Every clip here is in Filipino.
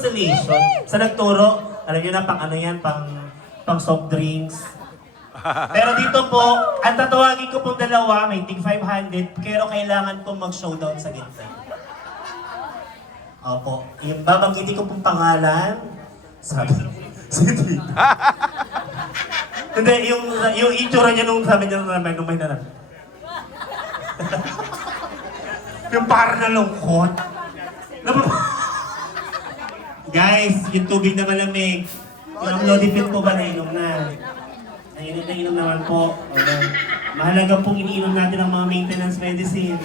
Installation. Sa nagturo, alam niyo na pang ano yan, pang soft drinks. Pero dito po, ang tatawagin ko pong dalawa, may tig 500, pero kailangan pong mag-showdown sa gitna. Opo, yung babanggitin ko pong pangalan, sabi, sige. Hindi, yung itsura niya nung sabi niya nung may nalang. Yung parang nalungkot. Guys, yung tubig na malamig. Yung amlodipine po ba nainom na? Nainom naman po. Okay. Mahalaga pong iniinom natin ang mga maintenance medicine.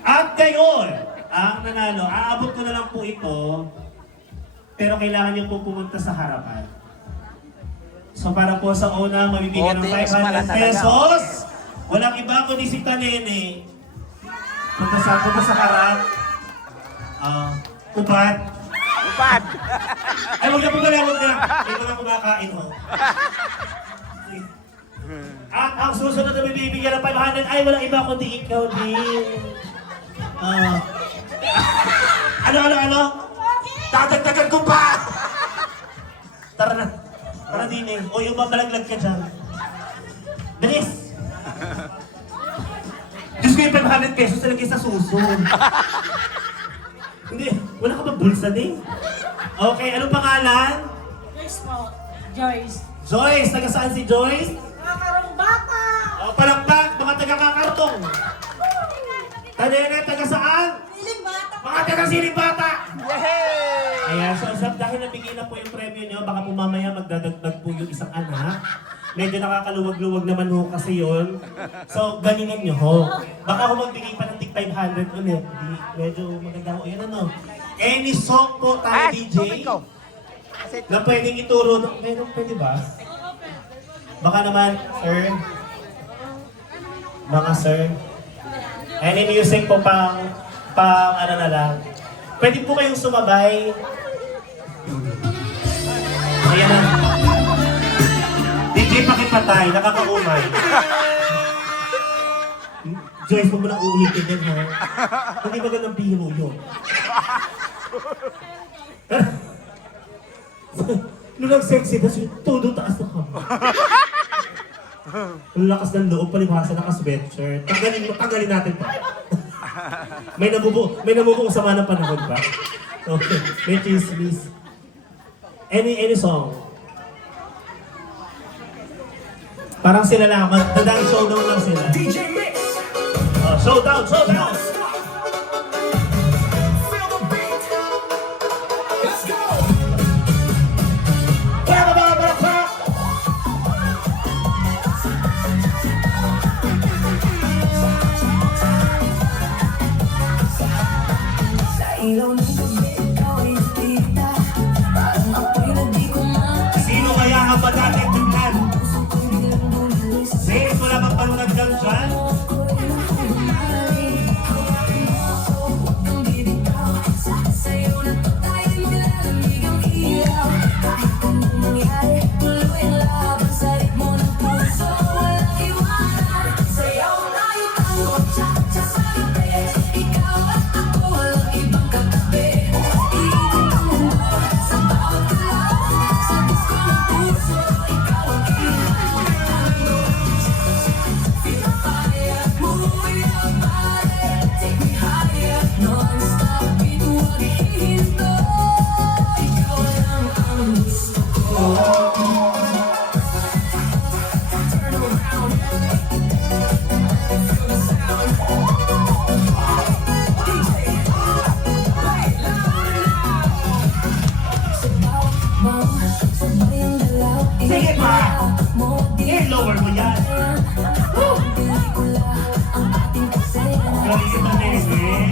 At ngayon, ang nanalo, aabot ko na lang po ito. Pero kailangan niyo po pumunta sa harapan. So para po sa una, mabibigyan ng 500 pesos. Walang iba kundi si Tanene. Punta sa harap. Upat. Upad! Ay, huwag na po pala, huwag na. Hindi ko na kumakain, ho. At ang susunod na bibigyan ng 500 ay walang iba kundi ikaw din. Ano? Dadagdagan ko pa! Tara na. Tara din eh. O yung mamalaglag ka dyan. Bilis! Diyos ko yung 500 pesos talaga sa susunod. Hindi, wala ka ba bulsa din? Okay, anong pangalan? Joyce po. Joyce. Joyce, taga saan si Joyce? Nakakarong bata! O, palakpak, mga taga-kakartong. Tanene, taga saan? Siling bata! Mga taga-siling bata! Yay! Ayan, so dahil nabigay na po yung premyo nyo, baka po mamaya magdadagdag po yung isang anak. Medyo nakakaluwag-luwag naman ho kasi yun. So, galingan nyo ho. Baka ho magbigay pa ng tig 500 ulit. Medyo maganda ho. Ayan ano. Any song po tayo, DJ, na pwedeng ituro. Meron pwede ba? Baka naman, sir. Mga sir. Any music po pang ano na lang. Pwede po kayong sumabay. Ayan na. DJ pakipatay, nakakaumay. Joyce, huwag mo nang uulitin yan, ha? Hindi magandang biro yun. Nung nag-sexy, tapos yung todo taas na kamo. Ang lakas ng loob, palibhasa naka-sweatshirt. Tanggalin natin pa. May nabubuong sama ng panahon ba? Okay, may chismis. Any song? Parang sila lang, magdadang showdown lang sila. DJ Mix! Showdown! Feel the beat. Let's go. Sino kaya ang madating tignan? Sis, wala bang panunag dyan dyan? Sige pa! I-lower mo yan! Galing na nene!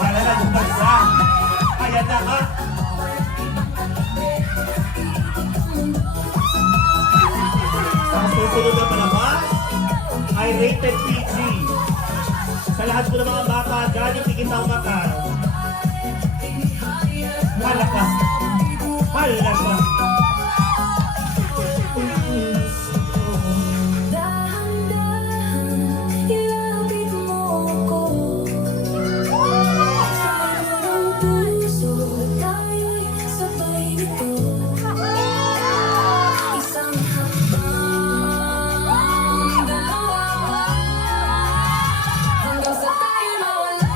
Para na yung bansa! Ayan na nga! Ang susunod na palabas ay rated PG. Sa lahat po ng mga bata, galing higit ang mata. Halakas. Halakas. Dahan-dahan, ilapit mo ko. Sa iyong puso, tayo'y sabay nito. Isang hakbang, dalawa, hanggang sa tayo mawala.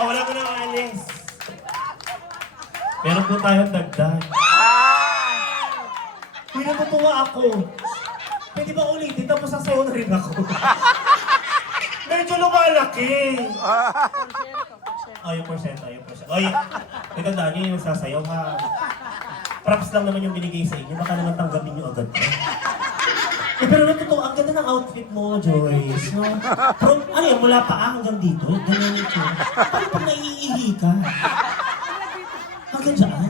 Oh, wala mo na, Alex. Meron po tayong dagdag. Uy, natutuwa ako. Pwede ba ulitin? Tapos sasayaw na rin ako. Medyo lumalaki. Oh, yung porsyento, yung porsyento. Oh, tandaan nyo yung sasayaw ha. Props lang naman yung binigay sa inyo. Baka naman tanggapin nyo agad. Pero natutuwa, ang ganda ng outfit mo, Joyce. No? From, ano yan, mula paa hanggang dito. Ganyan yung tsura. Paano pag naiihi ka? Hanggang dyan?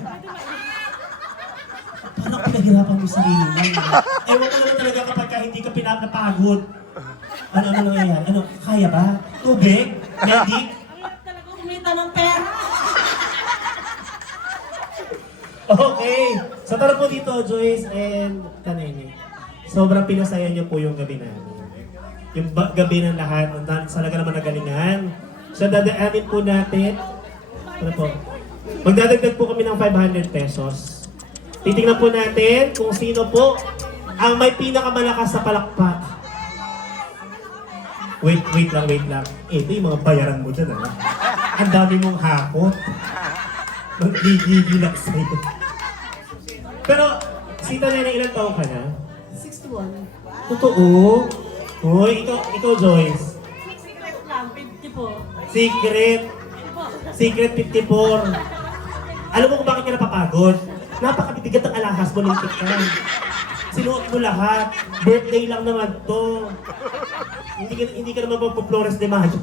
Parang pinahirapan mo yung sarili mo. Ewan ko naman talaga kapag ka hindi ka pinapapagod. Ano nangyayari? Ano, kaya ba? Tubig? Medic? Hirap talaga kumita ng pera. Okay. So tara po dito, Joyce and Kanene. Sobrang pinasaya niyo po yung gabi namin. Yung gabi ng lahat, talaga naman nagalingan. So dadaanin po natin, ano po, magdadagdag po kami ng 500 pesos. Titingnan po natin kung sino po ang may pinakamalakas sa palakpak. Wait lang. Ito yung mga bayaran mo dyan, ah. Ang dami mong hakot. Magigigilak sa'yo. Pero, Sita Nene, ilang taong ka na? 61. Totoo? Hoy, ikaw Joyce. Secret lang, 50 po. Secret. Secret 54. Alam mo kung bakit ka napapagod? Napakabibigat ng alahas mo, lintik ka. Sinuot mo lahat. Birthday lang naman to. Hindi ka naman magpo-Flores de Mayo.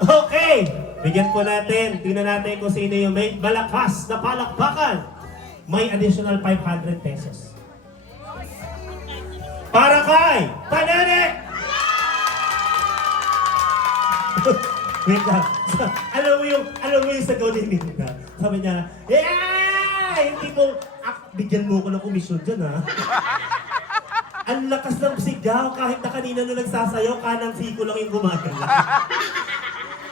Okay! Bigyan po natin. Tingnan natin kung sino yung may malakas na palakpakan. May additional 500 pesos. Para kay Kanene! Wait lang. Alam mo yung sagaw ni Linda. Sabi niya, yeah! Yung tipong, bigyan mo ko ng komisyon dyan, ha? Ang lakas ng sigaw, kahit na kanina nung nagsasayaw, kanang siko lang yung gumagala.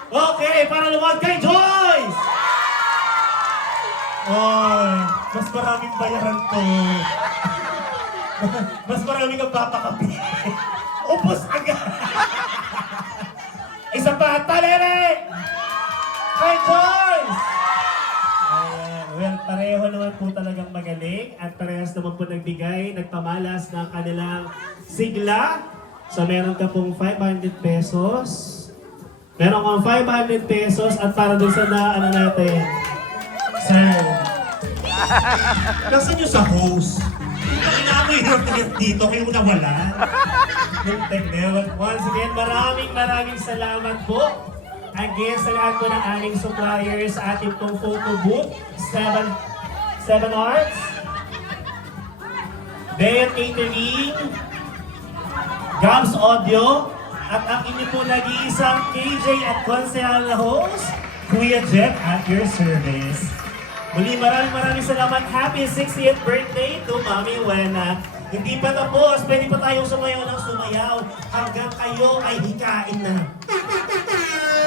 Okay, para lumawag kay Joyce! Oh, mas maraming bayaran to. Mas maraming ang papakapi. Upos agad! Isa pa, talere! Kay Joyce! Ayan, well, pareho naman po talagang magaling at parehas naman po nagbigay, nagpamalas ng kanilang sigla. So meron ka pong 500 pesos. Meron kang 500 pesos at para dun sa ano natin. Sir, nasaan yung sa host? Inamoy dito kayo nawala. Once again, maraming salamat po. Again, sa lahat po ng aming suppliers, ating pong photo booth, 7 Arts, Bayan Catering, Gabs Audio, at ang inyo po nag-iisang KJ at Konsehal na host, Kuya Jeff at your service. Muli, maraming salamat. Happy 60th birthday to Mami Wena. Hindi pa tapos, pwede pa tayong sumayaw ng sumayaw hanggang kayo ay hikain na.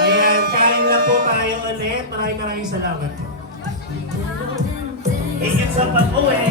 Ayan, kain lang po tayo ulit. Maraming salamat. Higit sa pag-uwi.